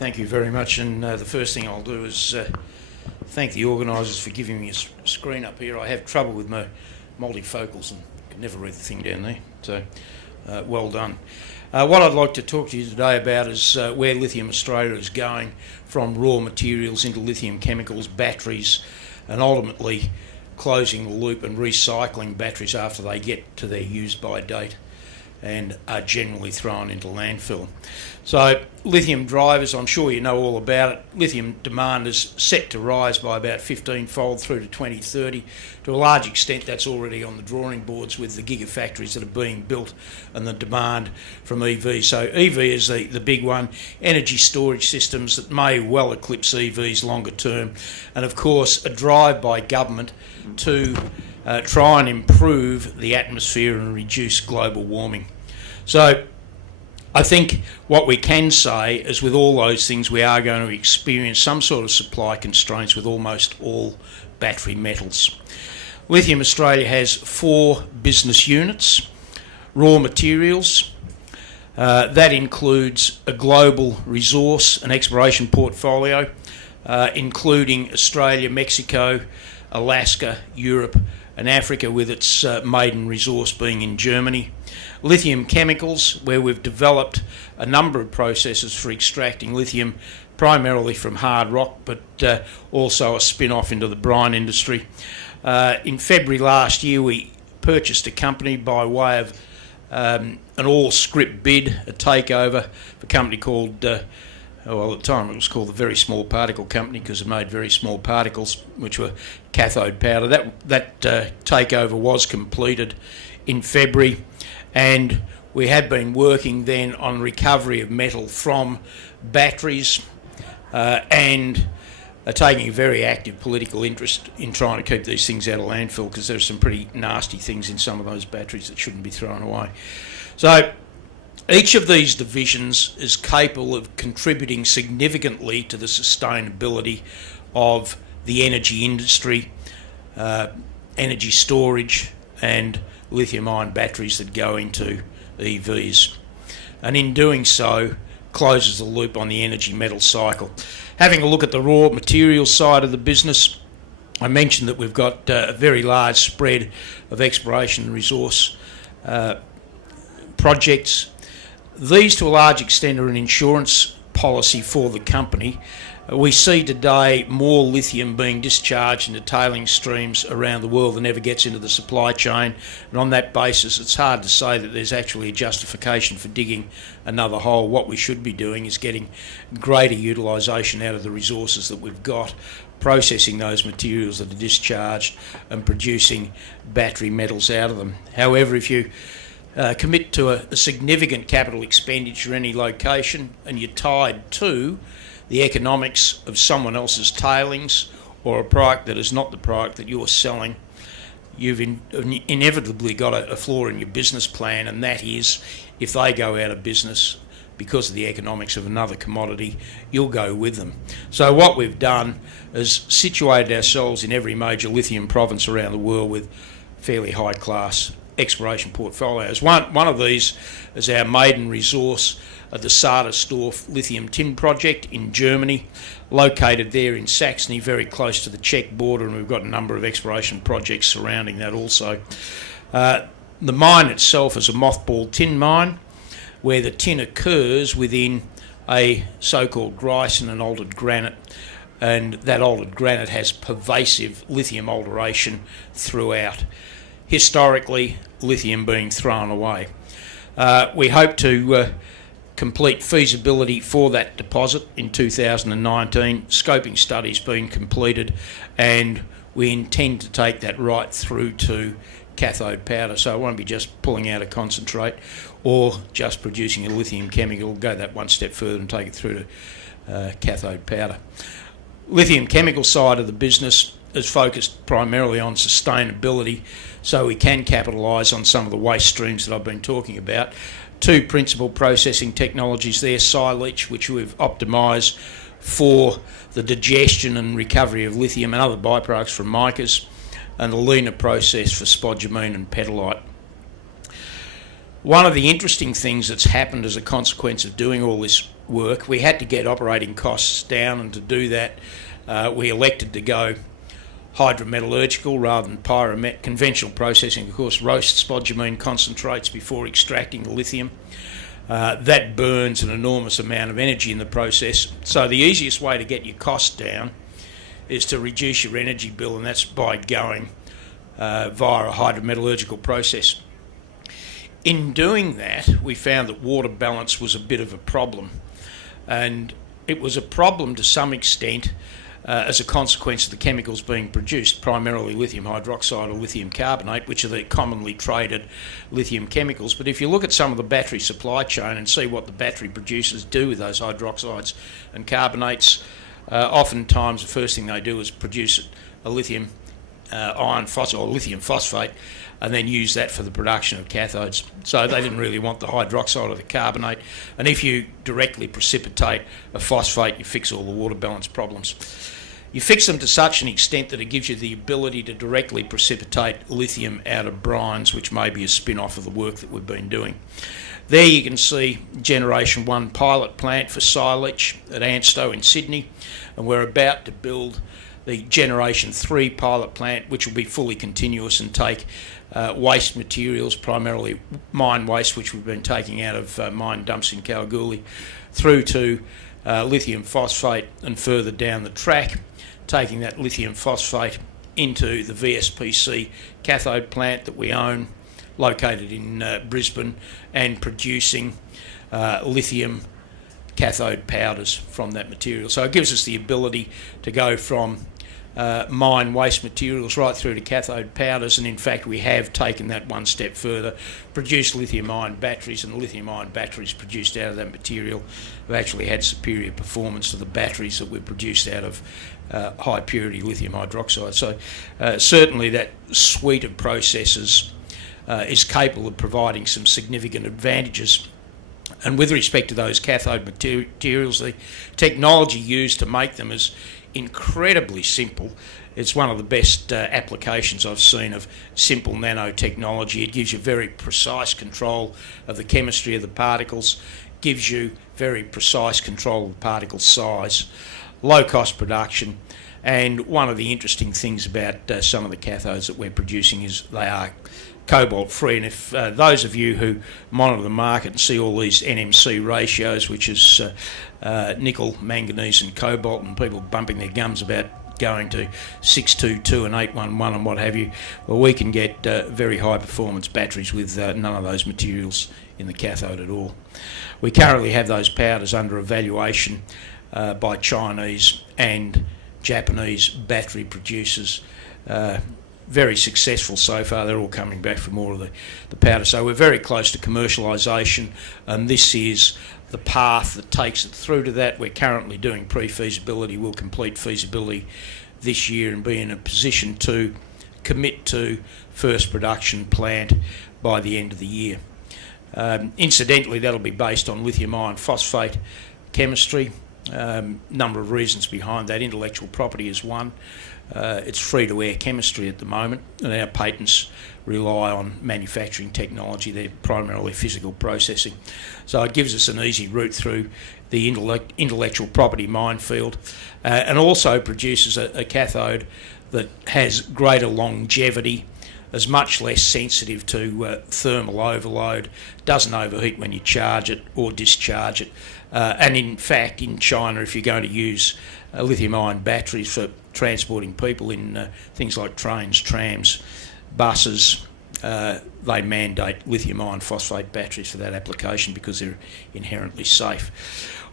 Thank you very much, and the first thing I'll do is thank the organisers for giving me a screen up here. I have trouble with my multifocals and can never read the thing down there, so well done. What I'd like to talk to you today about is where Lithium Australia is going from raw materials into lithium chemicals, batteries, and ultimately closing the loop and recycling batteries after they get to their use-by date and are generally thrown into landfill. So lithium drivers, I'm sure you know all about it. Lithium demand is set to rise by about 15-fold through to 2030. To a large extent, that's already on the drawing boards with the gigafactories that are being built and the demand from EVs. So EV is the big one. Energy storage systems that may well eclipse EVs longer term. And of course, a drive by government to try and improve the atmosphere and reduce global warming. So I think what we can say is with all those things we are going to experience some sort of supply constraints with almost all battery metals. Lithium Australia has 4 business units. Raw materials, that includes a global resource and exploration portfolio, including Australia, Mexico, Alaska, Europe and Africa, with its maiden resource being in Germany. Lithium chemicals, where we've developed a number of processes for extracting lithium, primarily from hard rock, but also a spin-off into the brine industry. In February last year, we purchased a company by way of an all-scrip bid, a takeover, a company called well, at the time it was called the Very Small Particle Company because it made very small particles, which were cathode powder. That takeover was completed in February, and we have been working then on recovery of metal from batteries and are taking a very active political interest in trying to keep these things out of landfill because there's some pretty nasty things in some of those batteries that shouldn't be thrown away. So each of these divisions is capable of contributing significantly to the sustainability of the energy industry, energy storage and lithium-ion batteries that go into EVs. And in doing so, closes the loop on the energy metal cycle. Having a look at the raw materials side of the business, I mentioned that we've got a very large spread of exploration and resource projects. These, to a large extent, are an insurance policy for the company. We see today more lithium being discharged into tailing streams around the world than ever gets into the supply chain, and on that basis it's hard to say that there's actually a justification for digging another hole. What we should be doing is getting greater utilisation out of the resources that we've got, processing those materials that are discharged and producing battery metals out of them. However, if you commit to a significant capital expenditure in any location and you're tied to the economics of someone else's tailings or a product that is not the product that you're selling, you've inevitably got a flaw in your business plan, and that is if they go out of business because of the economics of another commodity, you'll go with them. So what we've done is situated ourselves in every major lithium province around the world with fairly high class exploration portfolios. One of these is our maiden resource at the Sadersdorf lithium tin project in Germany, located there in Saxony, very close to the Czech border, and we've got a number of exploration projects surrounding that also. The mine itself is a mothball tin mine where the tin occurs within a so-called grycine and altered granite, and that altered granite has pervasive lithium alteration throughout. Historically, lithium being thrown away. We hope to complete feasibility for that deposit in 2019, scoping studies being completed, and we intend to take that right through to cathode powder. So it won't be just pulling out a concentrate or just producing a lithium chemical. We'll go that one step further and take it through to cathode powder. Lithium chemical side of the business is focused primarily on sustainability, so we can capitalise on some of the waste streams that I've been talking about. 2 principal processing technologies there, Sileach, which we've optimised for the digestion and recovery of lithium and other byproducts from micas, and the Lena process for spodumene and petalite. One of the interesting things that's happened as a consequence of doing all this work, we had to get operating costs down, and to do that we elected to go hydrometallurgical rather than conventional processing. Of course, roast spodumene concentrates before extracting the lithium. That burns an enormous amount of energy in the process. So the easiest way to get your costs down is to reduce your energy bill, and that's by going via a hydrometallurgical process. In doing that, we found that water balance was a bit of a problem, and it was a problem to some extent as a consequence of the chemicals being produced, primarily lithium hydroxide or lithium carbonate, which are the commonly traded lithium chemicals. But if you look at some of the battery supply chain and see what the battery producers do with those hydroxides and carbonates, oftentimes the first thing they do is produce a lithium iron phosphate or lithium phosphate, and then use that for the production of cathodes. So they didn't really want the hydroxide or the carbonate. And if you directly precipitate a phosphate, you fix all the water balance problems. You fix them to such an extent that it gives you the ability to directly precipitate lithium out of brines, which may be a spin-off of the work that we've been doing. There you can see Generation 1 pilot plant for silage at Anstow in Sydney, and we're about to build the Generation 3 pilot plant, which will be fully continuous and take waste materials, primarily mine waste, which we've been taking out of mine dumps in Kalgoorlie, through to lithium phosphate, and further down the track, taking that lithium phosphate into the VSPC cathode plant that we own, located in Brisbane, and producing lithium cathode powders from that material. So it gives us the ability to go from mine waste materials right through to cathode powders, and in fact we have taken that one step further, produced lithium ion batteries, and the lithium ion batteries produced out of that material have actually had superior performance to the batteries that we produced out of high purity lithium hydroxide. So certainly that suite of processes is capable of providing some significant advantages. And with respect to those cathode materials, the technology used to make them is incredibly simple. It's one of the best applications I've seen of simple nanotechnology. It gives you very precise control of the chemistry of the particles, gives you very precise control of the particle size, low cost production, and one of the interesting things about some of the cathodes that we're producing is they are cobalt free. And if those of you who monitor the market and see all these NMC ratios, which is nickel, manganese and cobalt, and people bumping their gums about going to 622 and 811 and what have you, well, we can get very high performance batteries with none of those materials in the cathode at all. We currently have those powders under evaluation by Chinese and Japanese battery producers. Very successful so far. They're all coming back for more of the powder. So we're very close to commercialisation, and this is the path that takes it through to that. We're currently doing pre-feasibility. We'll complete feasibility this year and be in a position to commit to first production plant by the end of the year. Incidentally, that'll be based on lithium iron phosphate chemistry. Number of reasons behind that. Intellectual property is one. It's free-to-air chemistry at the moment, and our patents rely on manufacturing technology. They're primarily physical processing. So it gives us an easy route through the intellectual property minefield, and also produces a cathode that has greater longevity, is much less sensitive to thermal overload, doesn't overheat when you charge it or discharge it. And in fact, in China, if you're going to use lithium-ion batteries for transporting people in things like trains, trams, buses, they mandate lithium-ion phosphate batteries for that application because they're inherently safe.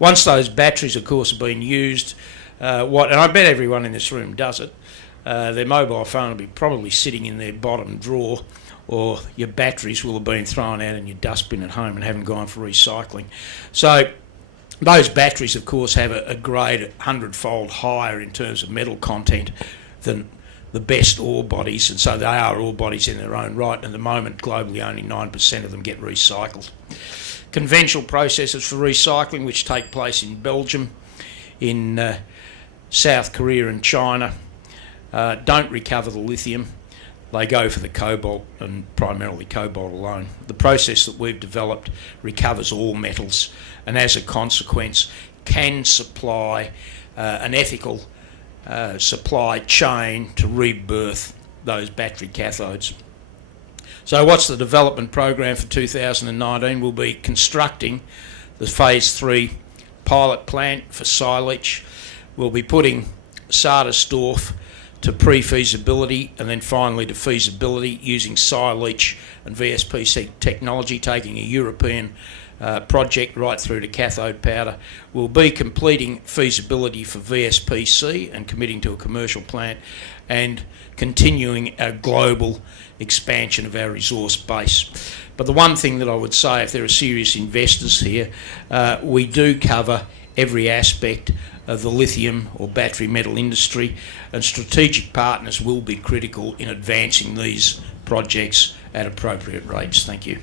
Once those batteries, of course, have been used, and I bet everyone in this room does it, their mobile phone will be probably sitting in their bottom drawer, or your batteries will have been thrown out in your dustbin at home and haven't gone for recycling. So those batteries, of course, have a grade 100-fold higher in terms of metal content than the best ore bodies, and so they are ore bodies in their own right. At the moment, globally, only 9% of them get recycled. Conventional processes for recycling, which take place in Belgium, in South Korea and China, don't recover the lithium. they go for the cobalt, and primarily cobalt alone. The process that we've developed recovers all metals, and as a consequence can supply an ethical supply chain to rebirth those battery cathodes. So what's the development program for 2019? We'll be constructing the phase 3 pilot plant for silage. We'll be putting Sardersdorf to pre-feasibility and then finally to feasibility using silage and VSPC technology, taking a European project right through to cathode powder. We'll be completing feasibility for VSPC and committing to a commercial plant, and continuing our global expansion of our resource base. But the one thing that I would say, if there are serious investors here, we do cover every aspect of the lithium or battery metal industry, and strategic partners will be critical in advancing these projects at appropriate rates. Thank you.